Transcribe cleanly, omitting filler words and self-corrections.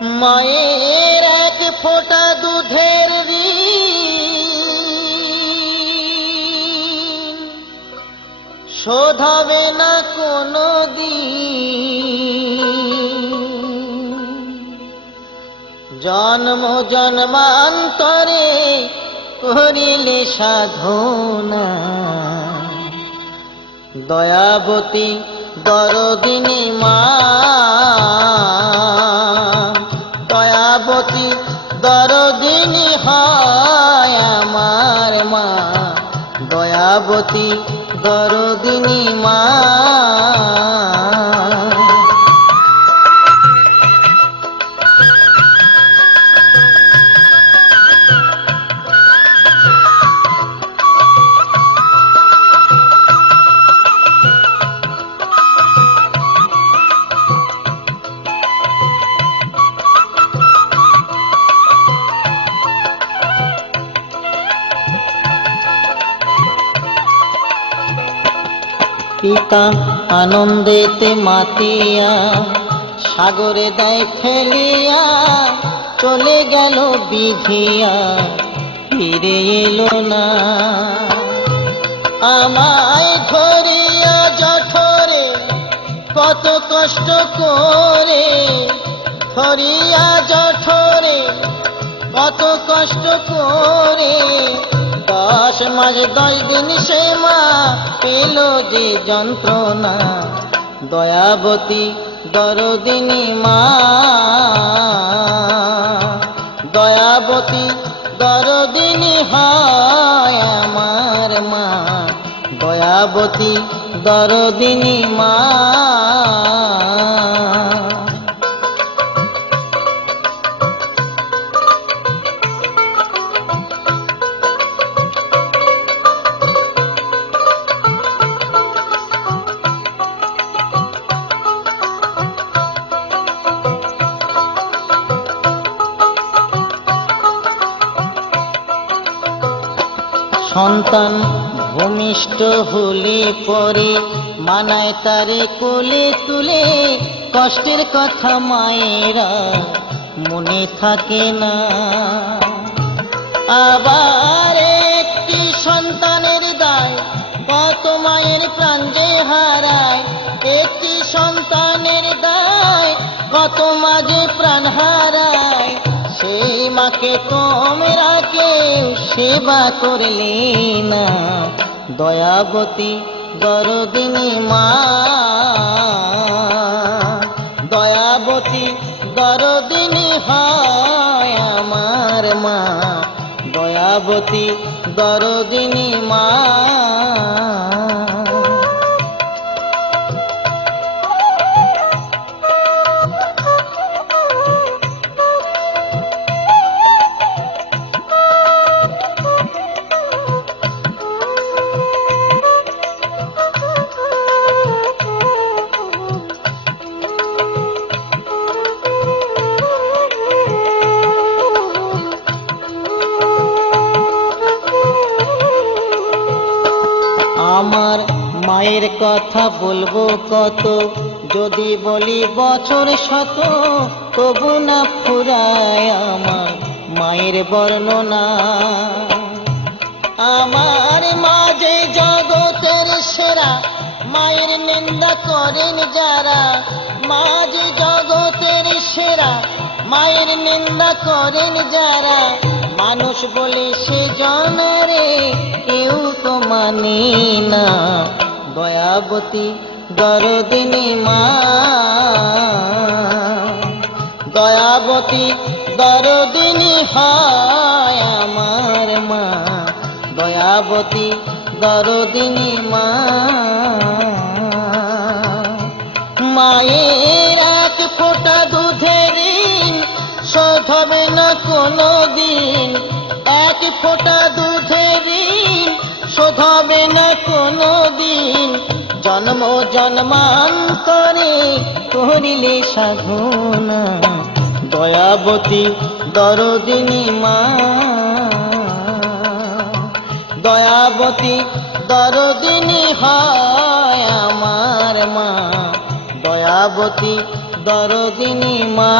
মায়ের এক ফোঁটা দুধের ঋণ শোধ হবে না কোনো দিন। জন্ম জন্মান্তরে করিলে সাধনা, দয়াবতী দরদিনী মা, দয়াবতী দরদিনী হয় আমার মা, দয়াবতী দরদিনী মা। পিতা আনন্দেতে মাতিয়া সাগরে দেয় ফেলিয়া, চলে গেল বিধিয়া ফিরে এলো না। আমায় ধরিয়া জঠরে কত কষ্ট করে, ধরিয়া জঠরে কত কষ্ট করে, 10 মাস 10 দিন সে মা পেল যে যন্ত্রণা। দয়াবতী দরদিনী মা, দয়াবতী দরদিনী হয় আমার মা, দয়াবতী দরদিনী মা। সন্তান ভূমিষ্ঠ হলে পরে মানায় তারে কোলে তুলে, কষ্টের কথা মায়েরা মনে থাকে না। আবার একটি সন্তানের দায় কত মায়ের প্রাণ যে হারায়, একটি সন্তানের দায় কত মা যে প্রাণ হারায়। সেই মাকে তোমরা কেউ সেবা করলে না, দয়াবতী দরদিনী মা, দয়াবতী দরদিনী হয় আমার মা, দয়াবতী দরদিনী মা। আমার মায়ের কথা বলবো কত, যদি বলি বছর শত, তবু না ফুরায় আমার মায়ের বর্ণনা। আমার মা যে জগতের সেরা, মায়ের নিন্দা করেন যারা, মা যে জগতের সেরা, মায়ের নিন্দা করেন যারা। মানুষ বলে সে জনরে কেউ তো মানে না, দয়াবতী দরদিনী মা, দয়াবতী দরদিনী হয় আমার মা, দয়াবতী দরদিনী মা। মায়ের এক ফোঁটা দুধের ঋণ শোধ হবে না কোনো দিন, এক ফোঁটা দুধের ঋণ শোধ হবে না কোনো দিন। জন্ম জন্মান্তরে করিলে সাধনা, দয়াবতী দরদিনী মা, দয়াবতী দরদিনী হয় আমার মা, দয়াবতী দরদিনী মা